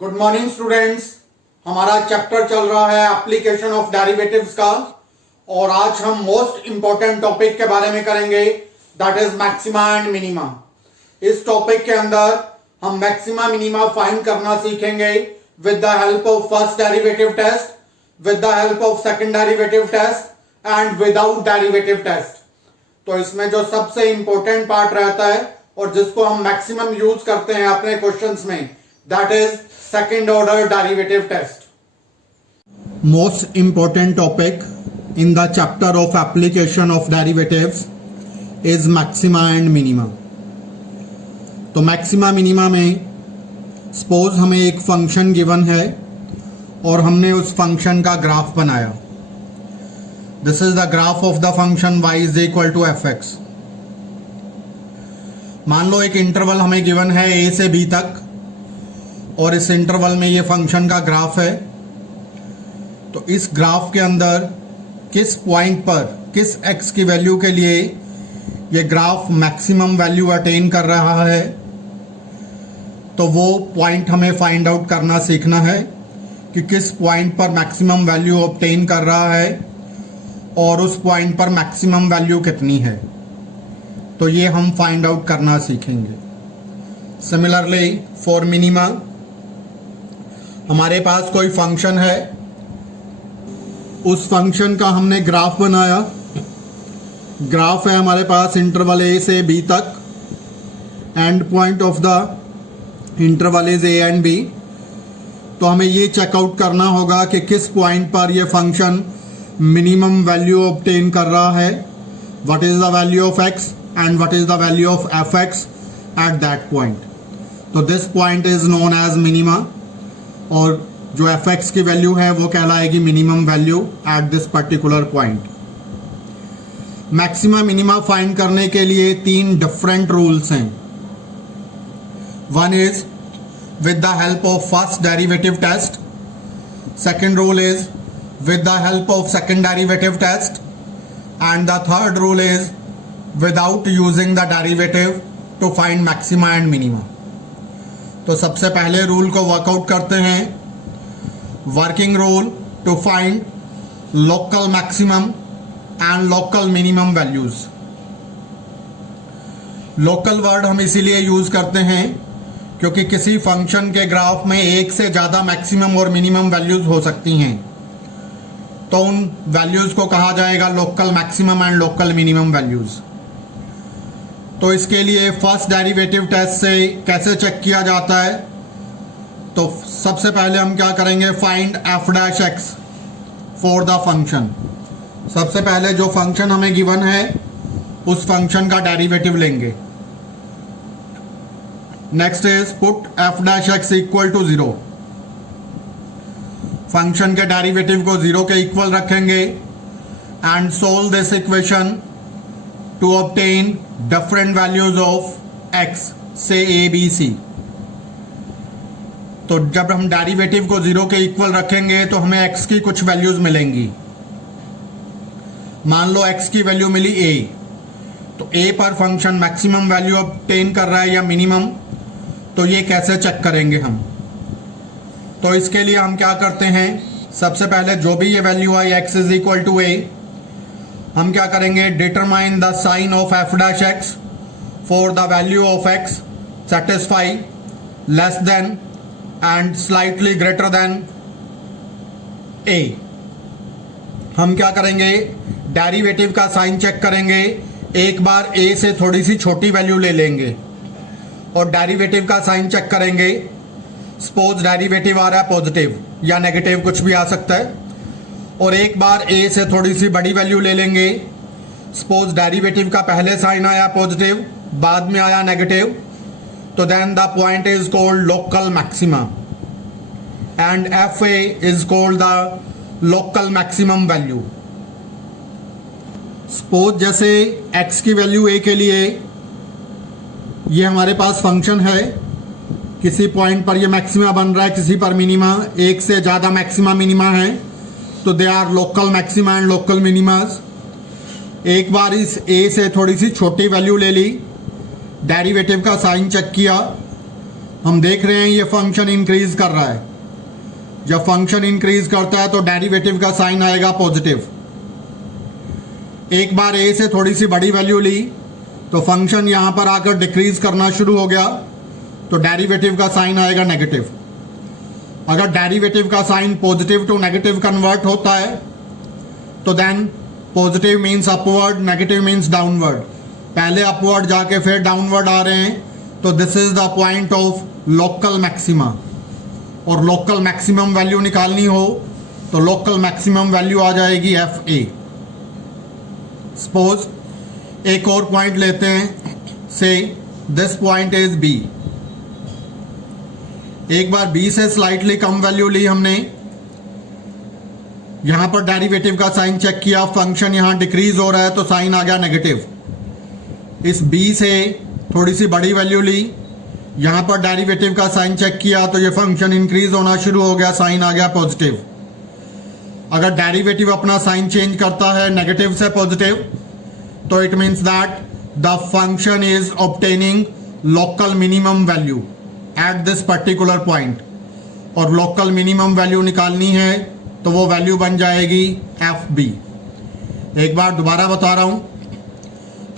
Good morning students. हमारा chapter चल रहा है एप्लीकेशन ऑफ डेरिवेटिव्स का और आज हम मोस्ट इंपॉर्टेंट टॉपिक के बारे में करेंगे, that is maxima and minima. इस टॉपिक के अंदर हम मैक्सिमा मिनिमा फाइंड करना सीखेंगे with the help of first derivative test, with the help of second derivative test and without derivative test. तो इसमें जो सबसे इंपॉर्टेंट पार्ट रहता है और जिसको हम मैक्सिमम यूज करते हैं अपने क्वेश्चंस में, that is second order derivative test. Most important topic in the chapter of application of derivatives is maxima and minima. तो मैक्सिमा मिनिमा में सपोज हमें एक फंक्शन गिवन है और हमने उस फंक्शन का ग्राफ बनाया। This is the graph of the function y is equal to fx। मान लो एक इंटरवल हमें गिवन है a से b तक और इस इंटरवल में ये फंक्शन का ग्राफ है। तो इस ग्राफ के अंदर किस पॉइंट पर किस x की वैल्यू के लिए ये ग्राफ मैक्सिमम वैल्यू अटेन कर रहा है, तो वो पॉइंट हमें फाइंड आउट करना सीखना है कि किस पॉइंट पर मैक्सिमम वैल्यू ऑब्टेन कर रहा है और उस पॉइंट पर मैक्सिमम वैल्यू कितनी है। तो ये हम फाइंड आउट करना सीखेंगे। सिमिलरली फॉर मिनिमा, हमारे पास कोई फंक्शन है, उस फंक्शन का हमने ग्राफ बनाया। ग्राफ है हमारे पास इंटरवल a से b तक, and point of the interval is a and b। तो हमें ये चेकआउट करना होगा कि किस पॉइंट पर ये फंक्शन मिनिमम वैल्यू ऑब्टेन कर रहा है, what is the value of x and what is the value of fx at that point. तो this point is known as minima और जो fx की वैल्यू है वो कहलाएगी minimum value at this particular point. Maxima minima find करने के लिए तीन डिफरेंट रूल्स हैं। One is with the help of first derivative test, second rule is with the help of second derivative test and the third rule is without using the derivative to find maxima and minima. तो सबसे पहले rule को work out करते हैं। Working rule to find local maximum and local minimum values. Local word हम इसीलिए use करते हैं क्योंकि किसी फंक्शन के ग्राफ में एक से ज्यादा मैक्सिमम और मिनिमम वैल्यूज हो सकती हैं, तो उन वैल्यूज को कहा जाएगा local maximum and local minimum values. तो इसके लिए फर्स्ट डेरिवेटिव टेस्ट से कैसे चेक किया जाता है, तो सबसे पहले हम क्या करेंगे, find F dash x for the function. सबसे पहले जो फंक्शन हमें गिवन है उस फंक्शन का डेरिवेटिव लेंगे। Next is put F dash X equal to 0। Function के डेरिवेटिव को 0 के इक्वल रखेंगे and solve this equation to obtain different values of x, say a b c। तो जब हम डेरिवेटिव को 0 के इक्वल रखेंगे तो हमें x की कुछ वैल्यूज मिलेंगी। मान लो x की वैल्यू मिली a, तो a पर फंक्शन मैक्सिमम वैल्यू ऑब्टेन कर रहा है या मिनिमम, तो ये कैसे चेक करेंगे हम। तो इसके लिए हम क्या करते हैं, सबसे पहले जो भी ये वैल्यू आई x is equal to a, हम क्या करेंगे, determine the sign of f dash x for the value of x satisfy less than and slightly greater than a. हम क्या करेंगे, डेरिवेटिव का साइन चेक करेंगे। एक बार ए से थोड़ी सी छोटी वैल्यू ले लेंगे और डेरिवेटिव का साइन चेक करेंगे। सपोज डेरिवेटिव आ रहा है पॉजिटिव या नेगेटिव, कुछ भी आ सकता है, और एक बार a से थोड़ी सी बड़ी वैल्यू ले लेंगे। सपोज डेरिवेटिव का पहले साइन आया पॉजिटिव, बाद में आया नेगेटिव, तो then the point is called local maxima and F A is called the local maximum value. Suppose जैसे x की वैल्यू a के लिए ये हमारे पास फंक्शन है, किसी पॉइंट पर ये मैक्सिमा बन रहा है, किसी पर मिनिमा, एक से ज्यादा मैक्सिमा मिनिमा है, तो they are local maxima and local minimas. एक बार इस a से थोड़ी सी छोटी वैल्यू ले ली, डेरिवेटिव का साइन चेक किया, हम देख रहे हैं ये फंक्शन इंक्रीज कर रहा है। जब फंक्शन इंक्रीज करता है तो डेरिवेटिव का साइन आएगा पॉजिटिव। एक बार ए से थोड़ी सी बड़ी वैल्यू ली तो फंक्शन यहां पर आकर डिक्रीज करना शुरू हो गया, तो डेरिवेटिव का साइन आएगा नेगेटिव। अगर डेरिवेटिव का sign positive to negative convert होता है तो then positive means upward, negative means downward. पहले अपवर्ड जाके फिर डाउनवर्ड आ रहे हैं, तो this is the point of local maxima. और लोकल मैक्सिमम वैल्यू निकालनी हो तो लोकल मैक्सिमम वैल्यू आ जाएगी एफ ए। सपोज एक और पॉइंट लेते हैं, से दिस पॉइंट इज बी। एक बार बी से स्लाइटली कम वैल्यू ली हमने, यहां पर डेरिवेटिव का साइन चेक किया, फंक्शन यहां डिक्रीज हो रहा है तो साइन आ गया नेगेटिव। इस बी से थोड़ी सी बड़ी वैल्यू ली, यहां पर डेरिवेटिव का साइन चेक किया तो ये फंक्शन इंक्रीज होना शुरू हो गया, साइन आ गया पॉजिटिव। अगर डेरिवेटिव अपना साइन चेंज करता है नेगेटिव से पॉजिटिव, तो it means that the function is obtaining local minimum value at this particular point. और लोकल मिनिमम वैल्यू निकालनी है तो वो वैल्यू बन जाएगी एफ बी। एक बार दोबारा बता रहा हूं,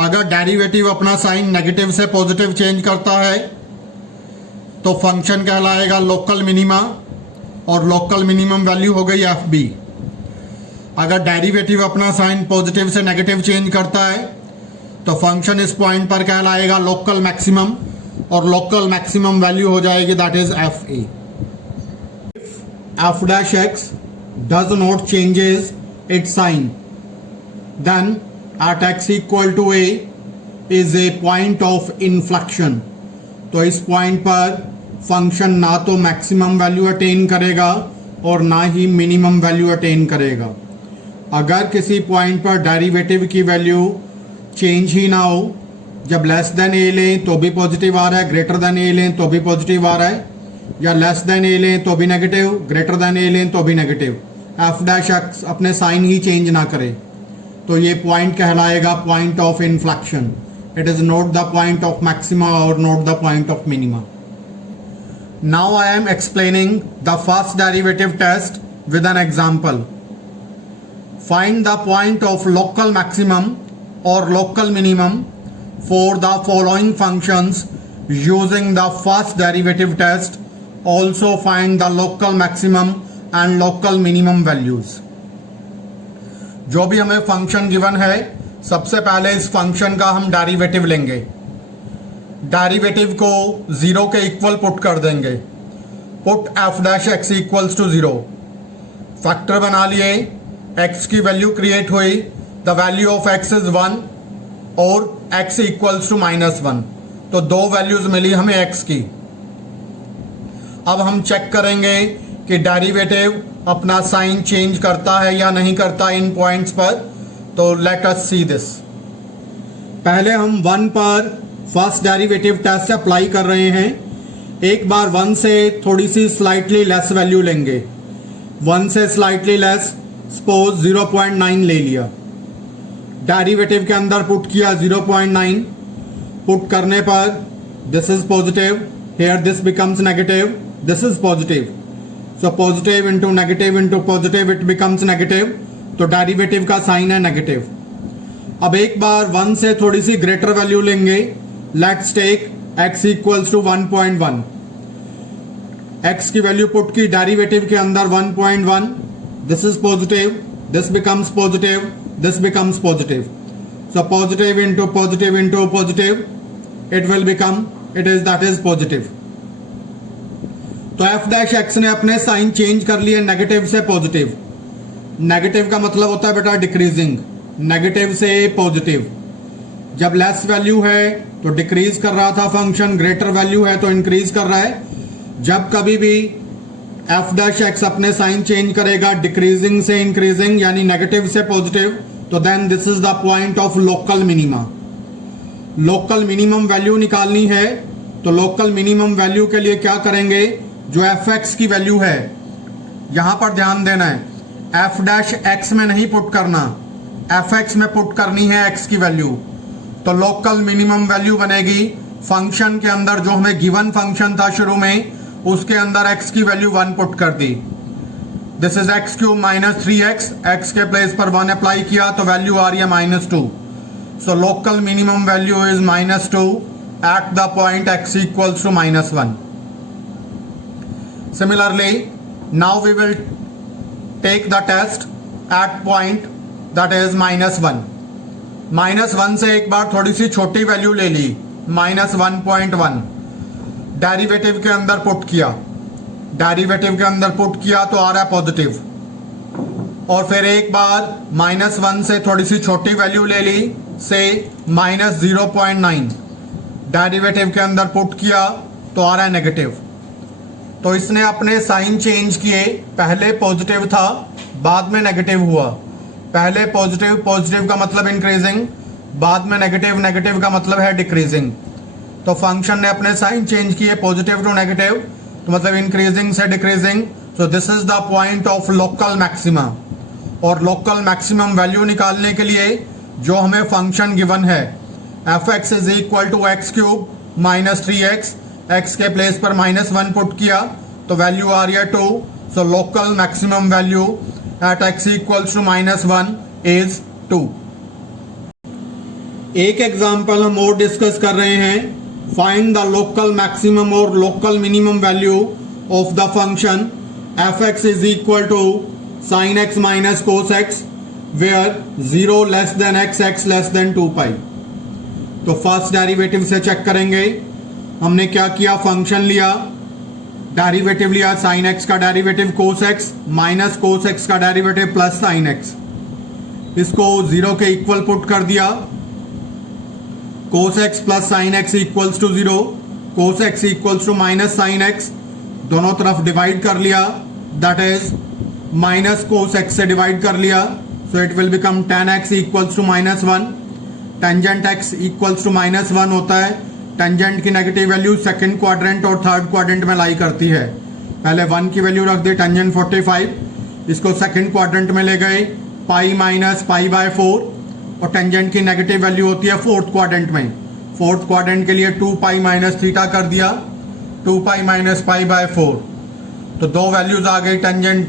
अगर डेरिवेटिव अपना साइन नेगेटिव से पॉजिटिव चेंज करता है तो फंक्शन कहलाएगा लोकल मिनिमा, और लोकल मिनिमम वैल्यू हो गई एफ बी। अगर डेरिवेटिव अपना साइन पॉजिटिव से नेगेटिव चेंज करता है तो फंक्शन इस पॉइंट पर कहलाएगा लोकल मैक्सिमम, और लोकल मैक्सिमम वैल्यू हो जाएगी that is F A. F dash X does not changes its sign, then at X equal to A is a point of inflection. तो इस पॉइंट पर function ना तो मैक्सिमम वैल्यू अटेन करेगा और ना ही मिनिमम वैल्यू अटेन करेगा। अगर किसी पॉइंट पर डेरिवेटिव की वैल्यू चेंज ही ना हो, जब लेस देन ए लें तो भी पॉजिटिव आ रहा है, ग्रेटर देन ए लें तो भी पॉजिटिव आ रहा है, या लेस देन ए लें तो भी नेगेटिव, ग्रेटर देन ए लें तो भी नेगेटिव, एफ डैश एक्स अपने साइन ही चेंज ना करे, तो ये पॉइंट कहलाएगा point of inflection. It is not the point of maxima or not the point of minima. Now I am explaining the first derivative test with an example. Find the point of local maximum or local minimum for the following functions using the first derivative test. Also find the local maximum and local minimum values. जो भी हमें function given है, सबसे पहले इस function का हम derivative लेंगे। डेरिवेटिव को 0 के इक्वल पुट कर देंगे। Put F dash X equals to 0। Factor बना लिए, एक्स की वैल्यू क्रिएट हुई, the value of X is 1 और एक्स इक्वल्स टू -1। तो दो वैल्यूज मिली हमें एक्स की। अब हम चेक करेंगे कि डेरिवेटिव अपना साइन चेंज करता है या नहीं करता इन पॉइंट्स पर। तो लेट अस सी दिस। पहले हम 1 पर फर्स्ट डेरिवेटिव टेस्ट अप्लाई कर रहे हैं। एक बार 1 से थोड़ी सी स्लाइटली लेस वैल्यू लेंगे। 1 से स्लाइटली लेस, सपोज 0.9 ले लिया, डेरिवेटिव के अंदर पुट किया 0.9। पुट करने पर this is positive, here this becomes negative, this is positive. So positive into positive it becomes negative, तो डेरिवेटिव का साइन है नेगेटिव। अब एक बार 1 से थोड़ी सी ग्रेटर वैल्यू लेंगे। Let's take x equals to 1.1। x की वैल्यू पुट की डेरिवेटिव के अंदर 1.1, this is positive, this becomes positive, this becomes positive. So positive into positive it will become, it is that is positive. तो F dash x ने अपने sign change कर लिए negative से पॉजिटिव। नेगेटिव का मतलब होता है बेटा डिक्रीजिंग, नेगेटिव से पॉजिटिव। जब लेस वैल्यू है तो डिक्रीज कर रहा था फंक्शन, ग्रेटर वैल्यू है तो इंक्रीज कर रहा है। जब कभी भी एफ डैश एक्स अपने साइन चेंज करेगा डिक्रीजिंग से इंक्रीजिंग यानी नेगेटिव से पॉजिटिव, तो then this is the point of local minima. Local minimum value निकालनी है तो लोकल मिनिमम वैल्यू के लिए क्या करेंगे, जो एफ एक्स की वैल्यू है, यहां पर ध्यान देना है, एफ डैश एक्स में नहीं पुट करना, एफ एक्स में पुट करनी है एक्स की वैल्यू। तो लोकल मिनिमम वैल्यू बनेगी फंक्शन के अंदर जो हमें गिवन फंक्शन था शुरू में, उसके अंदर x की वैल्यू 1 पुट कर दी। This is x cube minus 3x, x के प्लेस पर 1 अप्लाई किया तो वैल्यू आ रही है -2। So local minimum value is -2 at the point x equals to -1। Similarly now we will take the test at point that is -1। -1 से एक बार थोड़ी सी छोटी वैल्यू ले ली, -1.1, डेरिवेटिव के अंदर पुट किया, डेरिवेटिव के अंदर पुट किया तो आ रहा है पॉजिटिव। और फिर एक बार -1 से थोड़ी सी छोटी वैल्यू ले ली, से -0.9, डेरिवेटिव के अंदर पुट किया तो आ रहा है नेगेटिव। तो इसने अपने साइन चेंज किए, पहले पॉजिटिव था बाद में नेगेटिव हुआ, पहले पॉजिटिव, पॉजिटिव का मतलब इंक्रीजिंग, बाद में नेगेटिव, नेगेटिव का मतलब है डिक्रीजिंग। तो फंक्शन ने अपने साइन चेंज किए पॉजिटिव टू नेगेटिव, तो मतलब इंक्रीजिंग से decreasing. So this is the point of local maxima. और लोकल मैक्सिमम वैल्यू निकालने के लिए जो हमें फंक्शन गिवन है f(x) is equal to x cube minus 3x, x के प्लेस पर -1 पुट किया तो वैल्यू आ रही है 2। So local maximum value at x equals to -1 is 2। एक एग्जाम्पल हम और डिस्कस कर रहे हैं। फाइंड द लोकल मैक्सिमम और local minimum value of the function f(x) is equal to sin x minus cos x where 0 less than x less than 2 pi. तो first derivative से check करेंगे। हमने क्या किया, फंक्शन लिया, डेरिवेटिव लिया, sin x का derivative cos x minus cos x का डेरिवेटिव प्लस sin x, इसको 0 के इक्वल पुट कर दिया। cos x plus sin x equals to 0, cos x equals टू माइनस sin x, दोनों तरफ डिवाइड कर लिया, that is minus cos x से डिवाइड कर लिया, so it will become tan x equals to -1। Tangent x equals to -1 होता है, टेंजेंट की नेगेटिव वैल्यू सेकंड क्वाड्रेंट और थर्ड क्वाड्रेंट में लाई करती है। पहले 1 की वैल्यू रख दी, टेंजेंट 45, इसको सेकंड क्वाड्रेंट में ले गए, पाई माइनस पाई बाय 4, और टेंजेंट की नेगेटिव वैल्यू होती है फोर्थ क्वाड्रेंट में। फोर्थ क्वाड्रेंट के लिए 2 पाई माइनस थीटा कर दिया, 2 पाई माइनस पाई बाय 4। तो दो वैल्यूज आ गई टेंजेंट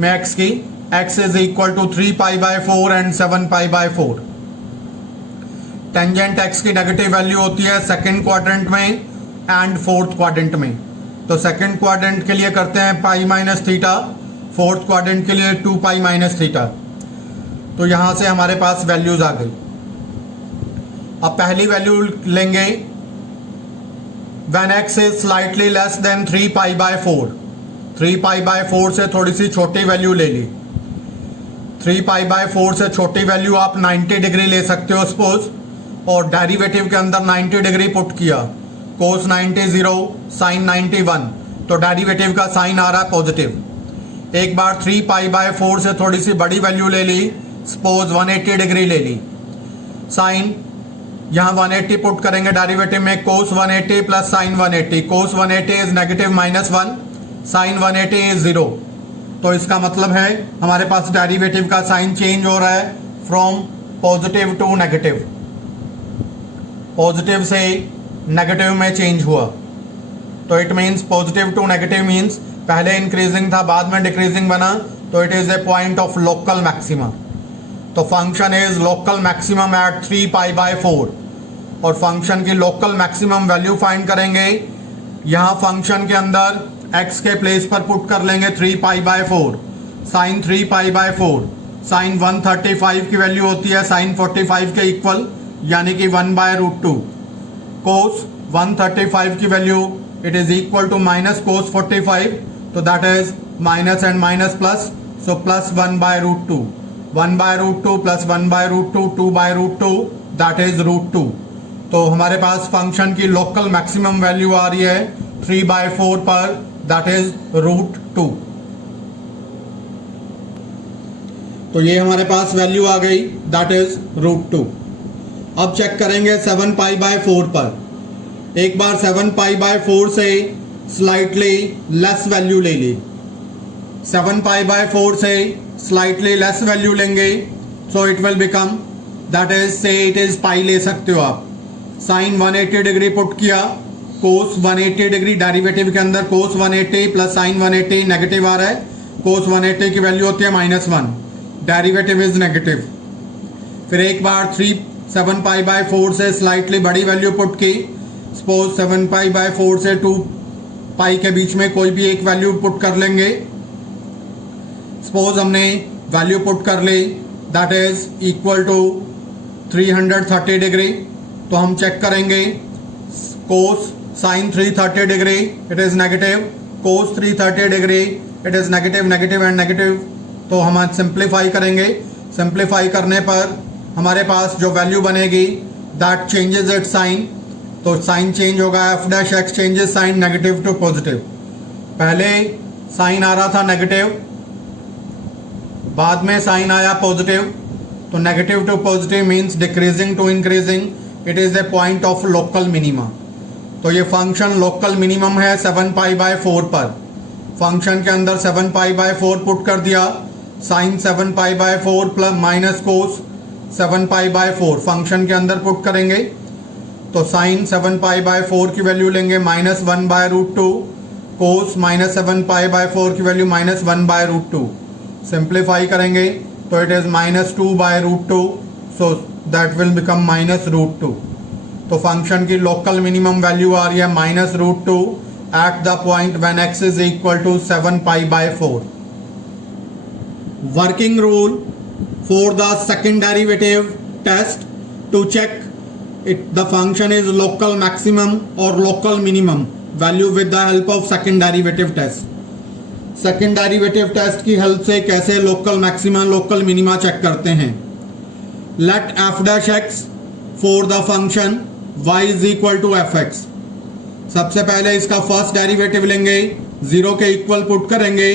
में x की, x is equal to 3 pi by 4 and 7 pi by 4। Tangent x की नेगेटिव वैल्यू होती है सेकंड क्वाड्रेंट में एंड फोर्थ क्वाड्रेंट में। तो सेकंड क्वाड्रेंट के लिए करते हैं pi minus theta, fourth quadrant के लिए 2 पाई माइनस थीटा। तो यहां से हमारे पास वैल्यूज आ गई। अब पहली वैल्यू लेंगे, when x is slightly less than 3 pi by 4। 3 pi by 4 से थोड़ी सी छोटी वैल्यू ले ली। 3 पाई बाय 4 से छोटी वैल्यू आप 90 डिग्री ले सकते हो सपोज, और डेरिवेटिव के अंदर 90 डिग्री पुट किया, cos 90 0, sin 90 1, तो डेरिवेटिव का साइन आ रहा है पॉजिटिव। एक बार 3 पाई बाय 4 से थोड़ी सी बड़ी वैल्यू ले ली, सपोज 180 डिग्री ले ली, साइन यहाँ 180 पुट करेंगे डेरिवेटिव में, cos 180 plus sine 180, cos 180 is negative -1, sine 180 is 0। तो इसका मतलब है हमारे पास डेरिवेटिव का साइन चेंज हो रहा है from positive to negative, positive से नेगेटिव में चेंज हुआ। तो it means positive to negative means पहले इंक्रीजिंग था बाद में डिक्रीजिंग बना, तो it is a point of local maxima. तो function is local maximum at 3 pi by 4, और फंक्शन की लोकल मैक्सिमम वैल्यू फाइंड करेंगे। यहाँ फंक्शन के अंदर x के प्लेस पर पुट कर लेंगे 3 pi by 4, sine 3 pi by 4, sine 135 की वैल्यू होती है साइन 45 के इक्वल, यानी कि 1/√2। कोस 135 की value it is equal to minus cos 45, तो that is minus and minus plus, so plus 1/√2, 1/√2 plus 1/√2, 2/√2, that is √2। तो हमारे पास फंक्शन की लोकल मैक्सिमम वैल्यू आ रही है 3/4 पर, दैट इज √2। तो ये हमारे पास वैल्यू आ गई, दैट इज √2। अब चेक करेंगे 7 पाई बाय 4 पर। एक बार 7 पाई बाय 4 से स्लाइटली लेस वैल्यू ले ली, 7 पाई बाय 4 से स्लाइटली लेस वैल्यू लेंगे, सो it will become, that is से इट इज पाई ले सकते हो आप, साइन 180 डिग्री पुट किया, कोस 180 डिग्री डेरिवेटिव के अंदर कोस 180 प्लस साइन 180 नेगेटिव आ रहा है, कोस 180 की वैल्यू होती है -1, डेरिवेटिव इज नेगेटिव। फिर एक बार 7 पाई बाय 4 से स्लाइटली बड़ी वैल्यू पुट की, सपोज 7 पाई बाय 4 से 2 पाई के बीच में कोई भी एक वैल्यू पुट कर लेंगे। सपोज हमने वैल्यू पुट कर ली that is equal to 330 degree, तो हम चेक करेंगे cos sine 330 degree it is negative, cos 330 degree it is negative, negative and negative. तो हम सिंप्लीफाई करेंगे, सिंप्लीफाई करने पर हमारे पास जो वैल्यू बनेगी दैट चेंजेस इट्स साइन, तो साइन चेंज होगा, F dash x changes sign negative to positive. पहले साइन आ रहा था नेगेटिव, बाद में साइन आया पॉजिटिव, तो negative to positive means decreasing to increasing, it is a point of local minima. तो ये फंक्शन लोकल मिनिमम है 7 पाई बाय 4 पर। फंक्शन के अंदर 7 पाई बाय 4 पुट कर दिया, sine 7 pi by 4 plus minus cos 7 pi by 4 function के अंदर पुट करेंगे, तो साइन 7 पाई बाय 4 की वैल्यू लेंगे -1/√2, कोस -7 पाई बाय 4 की वैल्यू -1/√2। सिंप्लीफाई करेंगे तो it is -2/√2, so that will become -√2। तो फंक्शन की लोकल मिनिमम वैल्यू आ रही है -√2 at the point when x is equal to 7 pi by 4। Working rule for the second derivative test to check it the function is local maximum or local minimum value with the help of second derivative test। Second derivative test की help से कैसे local maxima local minima check करते हैं। Let F dash x for the function y is equal to F x. सबसे पहले इसका first derivative लेंगे, 0 के इक्वल पुट करेंगे,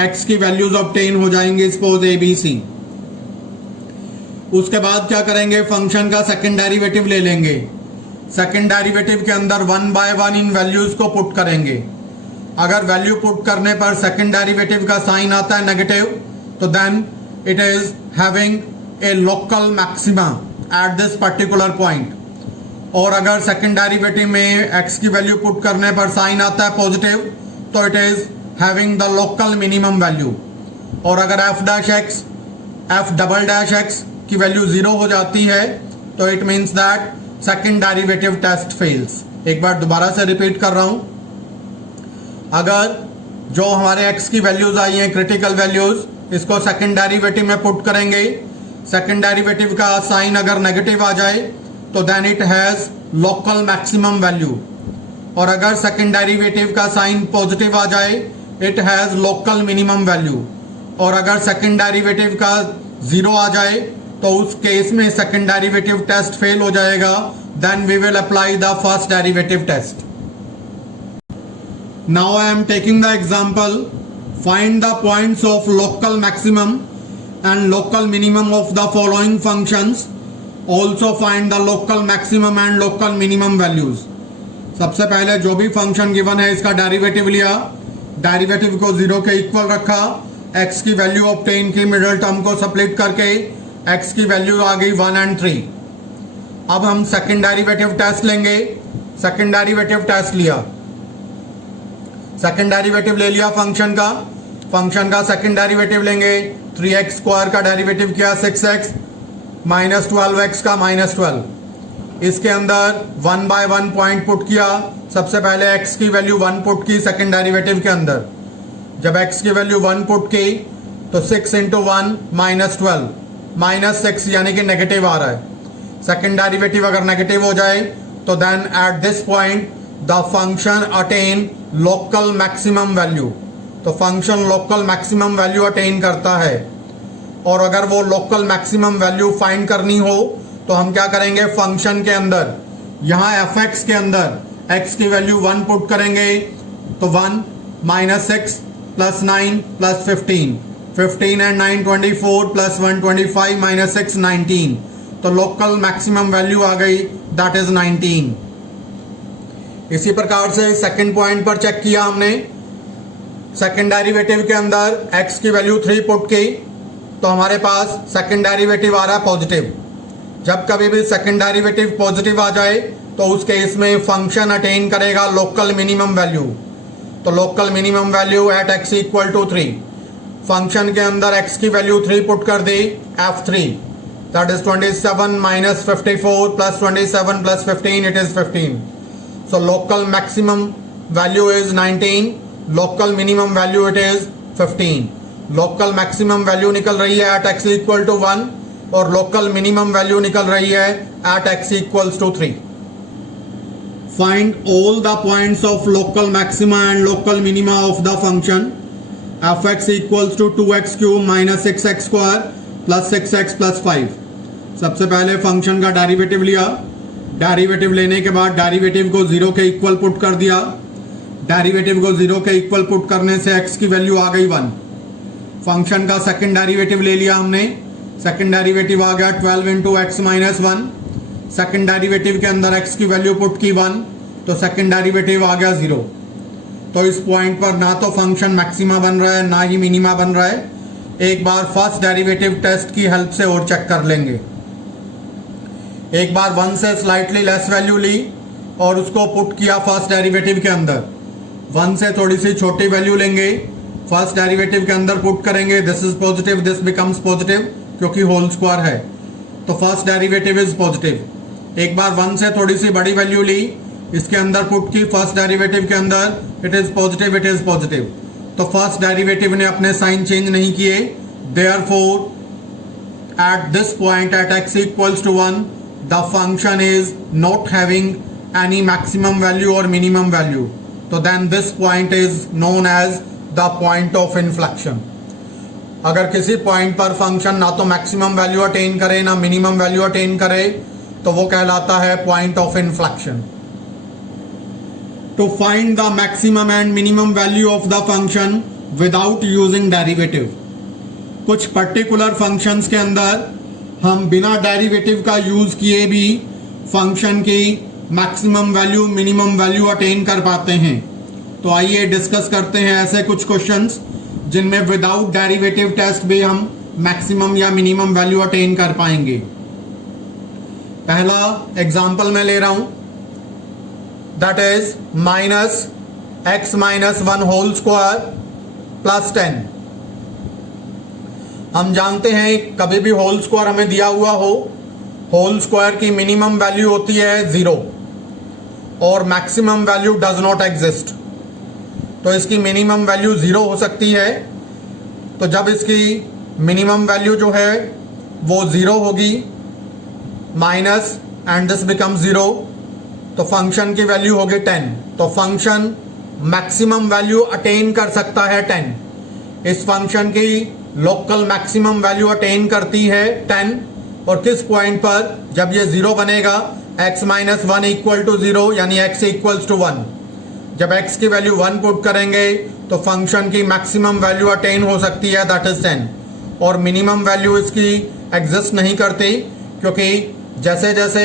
x की वैल्यूज ऑब्टेन हो जाएंगे, सपोज ए बी सी। उसके बाद क्या करेंगे, फंक्शन का सेकंड डेरिवेटिव ले लेंगे, सेकंड डेरिवेटिव के अंदर 1/1 इन वैल्यूज को पुट करेंगे। अगर वैल्यू पुट करने पर सेकंड डेरिवेटिव का साइन आता है नेगेटिव, तो then it is having a local maxima at this particular point. और अगर सेकंड डेरिवेटिव में x की वैल्यू पुट करने पर साइन आता है पॉजिटिव, तो it is having the local minimum value. और अगर F dash x F double dash x की वैल्यू 0 हो जाती है, तो it means that second derivative test fails. एक बार दोबारा से रिपीट कर रहा हूं, अगर जो हमारे x की वैल्यूज आई हैं क्रिटिकल वैल्यूज, इसको सेकंड डेरिवेटिव में पुट करेंगे, सेकंड डेरिवेटिव का साइन अगर नेगेटिव आ जाए तो then it has local maximum value. और अगर सेकंड डेरिवेटिव का साइन पॉजिटिव आ जाए it has local minimum value. और अगर सेकंड डेरिवेटिव का 0 आ जाए तो उस केस में सेकंड डेरिवेटिव टेस्ट फेल हो जाएगा, then we will apply the first derivative test. Now I am taking the example, find the points of local maximum and local minimum of the following functions, also find the local maximum and local minimum values। सबसे पहले जो भी function given है इसका derivative लिया, derivative को 0 के equal रखा, x की वैल्यू ऑब्टेन की, मिडिल टर्म को स्प्लिट करके x की वैल्यू आ गई 1 और 3। अब हम सेकंड डेरिवेटिव टेस्ट लेंगे, सेकंड डेरिवेटिव टेस्ट लिया, सेकंड डेरिवेटिव ले लिया फंक्शन का सेकंड डेरिवेटिव लेंगे, 3x स्क्वायर का डेरिवेटिव किया 6x माइनस 12x का -12। इसके अंदर 1/1 पॉइंट पुट किया, सबसे पहले x की वैल्यू 1 पुट की सेकंड डेरिवेटिव के अंदर। जब x की वैल्यू 1 पुट की तो 6 × 1 -12 -6 यानी कि नेगेटिव आ रहा है। सेकंड डेरिवेटिव अगर नेगेटिव हो जाए तो then at this point the function attain local maximum value. तो function local maximum value attain करता है। और अगर वो लोकल मैक्सिमम वैल्यू फाइंड करनी हो तो हम क्या करेंगे, फंक्शन के अंदर यहाँ एफ एक्स के अंदर x की वैल्यू 1 पुट करेंगे, तो 1 -6 + 9 + 15 15 and 9 24 + 1 25 -6 19। तो लोकल मैक्सिमम वैल्यू आ गई, दैट इज 19। इसी प्रकार से सेकंड पॉइंट पर चेक किया हमने, सेकंड डेरिवेटिव के अंदर x की वैल्यू 3 पुट की, तो हमारे पास सेकंड डेरिवेटिव आ रहा है पॉजिटिव। जब कभी भी सेकंड डेरिवेटिव पॉजिटिव आ जाए तो उस केस में फंक्शन अटेन करेगा लोकल मिनिमम वैल्यू। तो local minimum value at x equal to 3, function के अंदर x की वैल्यू 3 पुट कर दी, f3 that is 27 minus 54 plus 27 plus 15 it is 15। So local maximum value is 19, local minimum value it is 15। Local maximum value निकल रही है at x equal to 1 और local minimum value निकल रही है at x equals to 3। Find all the points of local maxima and local minima of the function f(x) equals to 2x cube minus 6x square plus 6x plus 5। सबसे पहले function का derivative लिया, derivative लेने के बाद derivative को 0 के equal put कर दिया, डेरिवेटिव को 0 के इक्वल पुट करने से x की वैल्यू आ गई 1। फंक्शन का सेकंड डेरिवेटिव ले लिया हमने, सेकंड डेरिवेटिव आ गया 12 into x minus 1। Second derivative के अंदर x की वैल्यू पुट की 1 तो सेकंड डेरिवेटिव आ गया 0। तो इस पॉइंट पर ना तो फंक्शन मैक्सिमा बन रहा है ना ही मिनिमा बन रहा है। एक बार फर्स्ट डेरिवेटिव टेस्ट की हेल्प से और चेक कर लेंगे। एक बार 1 से स्लाइटली लेस वैल्यू ली और उसको पुट किया फर्स्ट डेरिवेटिव के अंदर। 1 से थोड़ी सी छोटी वैल्यू लेंगे, फर्स्ट डेरिवेटिव के अंदर पुट करेंगे, this is positive, this becomes positive क्योंकि होल स्क्वायर है, तो फर्स्ट डेरिवेटिव इज पॉजिटिव। एक बार 1 से थोड़ी सी बड़ी वैल्यू ली, इसके अंदर पुट की फर्स्ट डेरिवेटिव के अंदर, it is positive, it is positive. तो फर्स्ट डेरिवेटिव ने अपने साइन चेंज नहीं किए, therefore at this point at x equals to 1 the function is not having any maximum value और मिनिमम वैल्यू, तो then this point is known as the point of inflection. अगर किसी point पर function ना तो maximum value attain करे ना minimum value attain करे तो वो कहलाता है point of inflection. To find the maximum and minimum value of the function without using derivative, कुछ पर्टिकुलर फंक्शंस के अंदर हम बिना डेरिवेटिव का यूज किए भी फंक्शन की maximum value minimum value attain कर पाते हैं। तो आइए डिस्कस करते हैं ऐसे कुछ क्वेश्चंस जिनमें विदाउट डेरिवेटिव टेस्ट भी हम मैक्सिमम या मिनिमम वैल्यू अटेन कर पाएंगे। पहला एग्जांपल मैं ले रहा हूं, that is minus x minus 1 whole square plus 10। हम जानते हैं कभी भी होल स्क्वायर हमें दिया हुआ हो, होल स्क्वायर की मिनिमम वैल्यू होती है 0 और maximum value does not exist. तो इसकी मिनिमम वैल्यू 0 हो सकती है, तो जब इसकी मिनिमम वैल्यू जो है वो 0 होगी माइनस एंड दिस बिकम 0, तो फंक्शन की वैल्यू होगी 10। तो फंक्शन मैक्सिमम वैल्यू अटेन कर सकता है 10। इस फंक्शन की लोकल मैक्सिमम वैल्यू अटेन करती है 10, और किस पॉइंट पर, जब ये 0 बनेगा x माइनस 1 इक्वल टू 0 यानी x इक्वल्स टू 1। जब x की वैल्यू 1 पुट करेंगे तो फंक्शन की मैक्सिमम वैल्यू अटेन हो सकती है, दैट इज 10, और मिनिमम वैल्यू इसकी एग्जिस्ट नहीं करती क्योंकि जैसे जैसे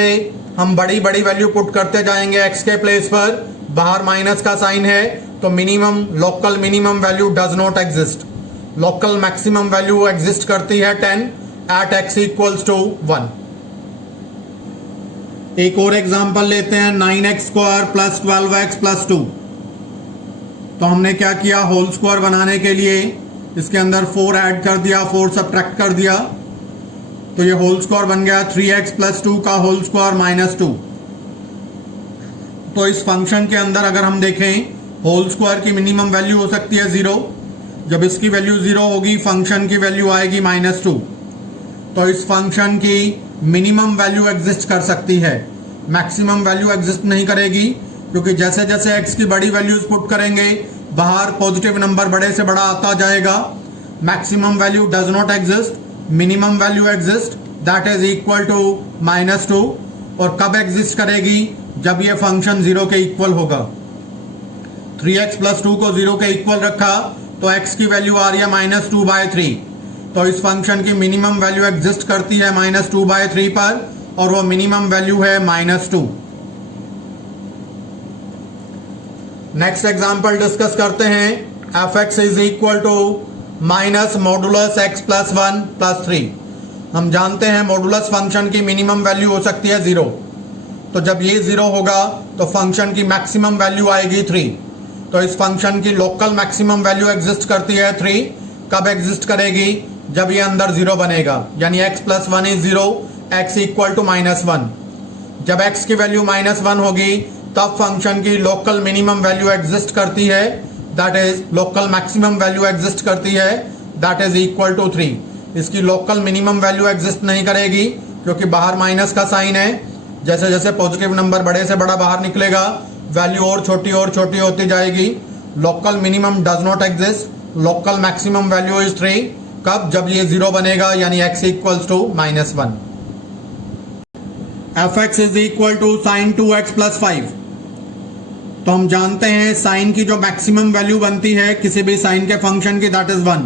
हम बड़ी बड़ी वैल्यू पुट करते जाएंगे x के प्लेस पर, बाहर माइनस का साइन है, तो minimum local minimum value does not exist. Local maximum value exist करती है 10 एट x इक्वल्स टू 1। एक और एग्जांपल लेते हैं, 9x square plus 12x plus 2। तो हमने क्या किया, होल स्क्वायर बनाने के लिए इसके अंदर 4 ऐड कर दिया, 4 सब्ट्रैक्ट कर दिया, तो ये होल स्क्वायर बन गया 3x प्लस 2 का होल स्क्वायर माइनस 2। तो इस फंक्शन के अंदर अगर हम देखें, होल स्क्वायर की मिनिमम वैल्यू हो सकती है 0। जब इसकी वैल्यू 0 होगी फंक्शन की वैल्यू आएगी माइनस 2। तो इस फंक्शन की मिनिमम वैल्यू एग्जिस्ट कर सकती है, मैक्सिमम वैल्यू एग्जिस्ट नहीं करेगी क्योंकि जैसे जैसे x की बड़ी वैल्यूज पुट करेंगे बाहर पॉजिटिव नंबर बड़े से बड़ा आता जाएगा। Maximum value does not exist, minimum value exist, that is equal to minus 2। और कब एग्जिस्ट करेगी, जब ये फंक्शन 0 के इक्वल होगा। 3x प्लस 2 को 0 के इक्वल रखा तो x की वैल्यू आ रही है माइनस 2/3। तो इस फंक्शन की मिनिमम वैल्यू एग्जिस्ट करती है माइनस 2/3 पर, और वो मिनिमम वैल्यू है माइनस 2। नेक्स्ट एग्जाम्पल डिस्कस करते हैं, f(x) is equal to minus modulus x plus 1 plus 3। हम जानते हैं मॉडुलस फंक्शन की मिनिमम वैल्यू हो सकती है 0। तो जब ये 0 होगा तो फंक्शन की मैक्सिमम वैल्यू आएगी 3। तो इस फंक्शन की लोकल मैक्सिमम वैल्यू एग्जिस्ट करती है 3। कब एग्जिस्ट करेगी? जब ये अंदर 0 बनेगा, यानी x + 1 = 0, x = -1। जब x की वैल्यू -1 होगी तब फंक्शन की लोकल मिनिमम वैल्यू एग्जिस्ट करती है, that is local maximum value exist करती है, दैट इज इक्वल टू 3। इसकी लोकल मिनिमम वैल्यू एग्जिस्ट नहीं करेगी क्योंकि बाहर माइनस का साइन है। जैसे जैसे पॉजिटिव नंबर बड़े से बड़ा बाहर निकलेगा वैल्यू और छोटी होती जाएगी। Local minimum does not exist, local maximum value is 3। कब? जब ये 0 बनेगा, यानी x = -1। fx = sin 2x + 5। तो हम जानते हैं साइन की जो मैक्सिमम वैल्यू बनती है किसी भी साइन के फंक्शन की, दैट इज 1,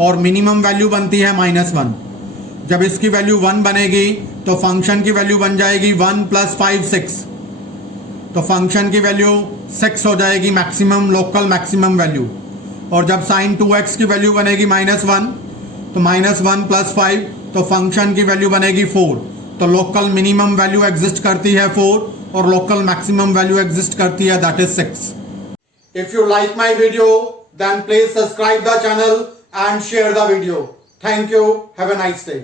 और मिनिमम वैल्यू बनती है -1। जब इसकी वैल्यू 1 बनेगी तो फंक्शन की वैल्यू बन जाएगी 1 + 5 6। तो फंक्शन की वैल्यू 6 हो जाएगी मैक्सिमम लोकल मैक्सिमम वैल्यू। और जब sin 2x की वैल्यू बनेगी -1, तो -1 + 5, तो फंक्शन की वैल्यू बनेगी 4। तो लोकल मिनिमम वैल्यू एग्जिस्ट करती है 4 और लोकल मैक्सिमम वैल्यू एग्जिस्ट करती है, that is 6। If you like my video then please subscribe the channel and share the video. Thank you. Have a nice day.